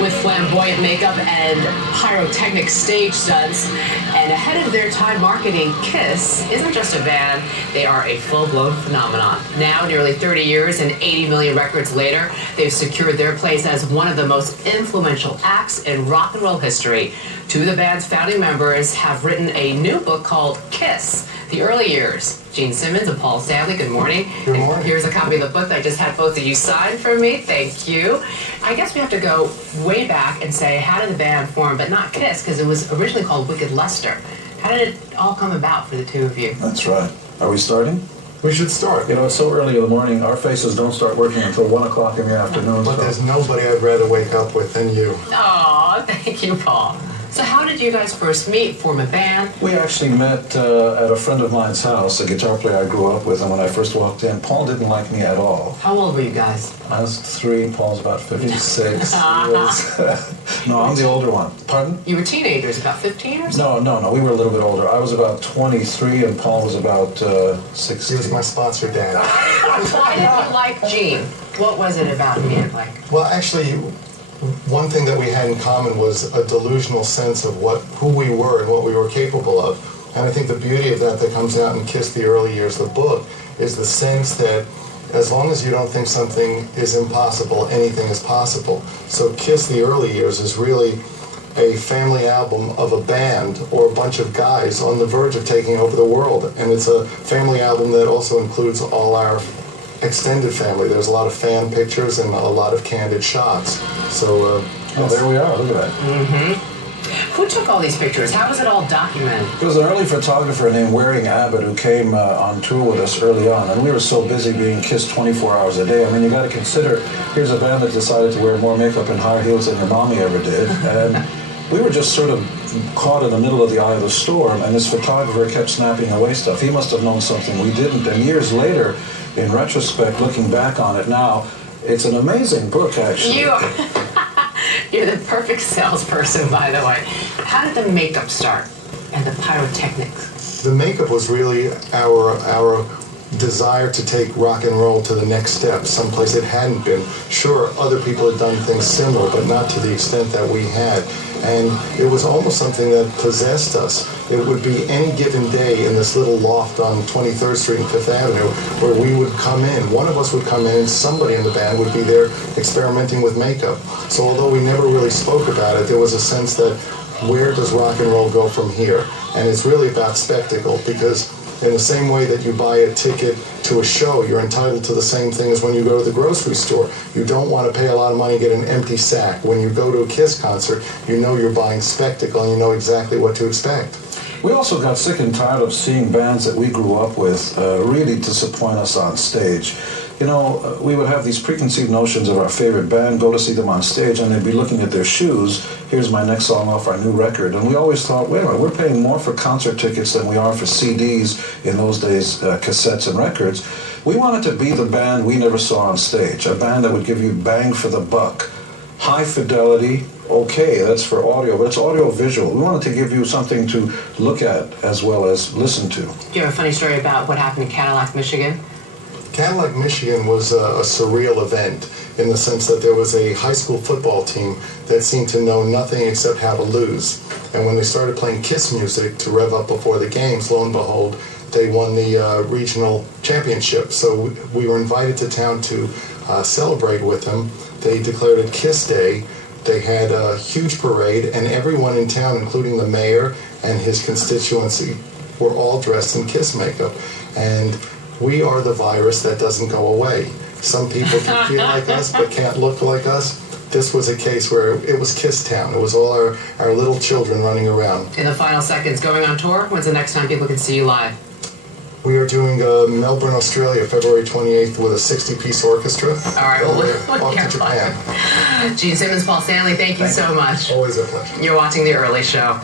with flamboyant makeup and pyrotechnic stage stunts. And ahead of their time marketing, Kiss isn't just a band, they are a full-blown phenomenon. Now, nearly 30 years and 80 million records later, they've secured their place as one of the most influential acts in rock and roll history. Two of the band's founding members have written a new book called Kiss, The Early Years. Gene Simmons and Paul Stanley, good morning. Good morning. And here's a copy of the book that I just had both of you sign for me. Thank you. I guess we have to go way back and say, how did the band form, but not Kiss, because it was originally called Wicked Lester. How did it all come about for the two of you? That's right. Are we starting? We should start. You know, it's so early in the morning, our faces don't start working until 1 o'clock in the afternoon. But there's nobody I'd rather wake up with than you. Oh, thank you, Paul. So how did you guys first meet, form a band? We actually met at a friend of mine's house, a guitar player I grew up with, and when I first walked in, Paul didn't like me at all. How old were you guys? I was 3, Paul's about 56. No, I'm the older one. Pardon? You were teenagers, about 15 or so? No, we were a little bit older. I was about 23 and Paul was about 16. He was my sponsor dad. Why did you like Gene? What was it about him you like? Well, actually, one thing that we had in common was a delusional sense of who we were and what we were capable of. And I think the beauty of that comes out in Kiss the Early Years, the book, is the sense that as long as you don't think something is impossible, anything is possible. So Kiss the Early Years is really a family album of a band or a bunch of guys on the verge of taking over the world. And it's a family album that also includes all our extended family. There's a lot of fan pictures and a lot of candid shots. So, there we are. Look at that. Mm-hmm. Who took all these pictures? How was it all documented? There was an early photographer named Waring Abbott who came on tour with us early on, and we were so busy being kissed 24 hours a day. I mean, you got to consider, here's a band that decided to wear more makeup and high heels than your mommy ever did, and we were just sort of caught in the middle of the eye of the storm, and this photographer kept snapping away stuff. He must have known something we didn't, and years later, in retrospect, looking back on it now, it's an amazing book, actually. You're the perfect salesperson, by the way. How did the makeup start and the pyrotechnics? the makeup was really our desire to take rock and roll to the next step, someplace it hadn't been. Sure, other people had done things similar, but not to the extent that we had. And it was almost something that possessed us. It would be any given day in this little loft on 23rd Street and 5th Avenue where we would come in. One of us would come in and somebody in the band would be there experimenting with makeup. So although we never really spoke about it, there was a sense that where does rock and roll go from here? And it's really about spectacle, because in the same way that you buy a ticket to a show, you're entitled to the same thing as when you go to the grocery store. You don't want to pay a lot of money and get an empty sack. When you go to a Kiss concert, you know you're buying spectacle and you know exactly what to expect. We also got sick and tired of seeing bands that we grew up with really disappoint us on stage. You know, we would have these preconceived notions of our favorite band, go to see them on stage, and they'd be looking at their shoes. Here's my next song off our new record. And we always thought, wait a minute, we're paying more for concert tickets than we are for CDs, in those days, cassettes and records. We wanted to be the band we never saw on stage, a band that would give you bang for the buck. High fidelity, okay, that's for audio, but it's audio visual. We wanted to give you something to look at as well as listen to. Do you have a funny story about what happened in Cadillac, Michigan? Cadillac, Michigan was a surreal event in the sense that there was a high school football team that seemed to know nothing except how to lose. And when they started playing Kiss music to rev up before the games, lo and behold, they won the regional championship. So we were invited to town to celebrate with them. They declared it Kiss Day. They had a huge parade, and everyone in town, including the mayor and his constituency, were all dressed in Kiss makeup. And we are the virus that doesn't go away. Some people can feel like us but can't look like us. This was a case where it was Kiss Town. It was all our little children running around. In the final seconds, going on tour, when's the next time people can see you live? We are doing Melbourne, Australia, February 28th with a 60-piece orchestra. All right, well, we'll off to Japan. Gene Simmons, Paul Stanley, thank you so much. Always a pleasure. You're watching The Early Show.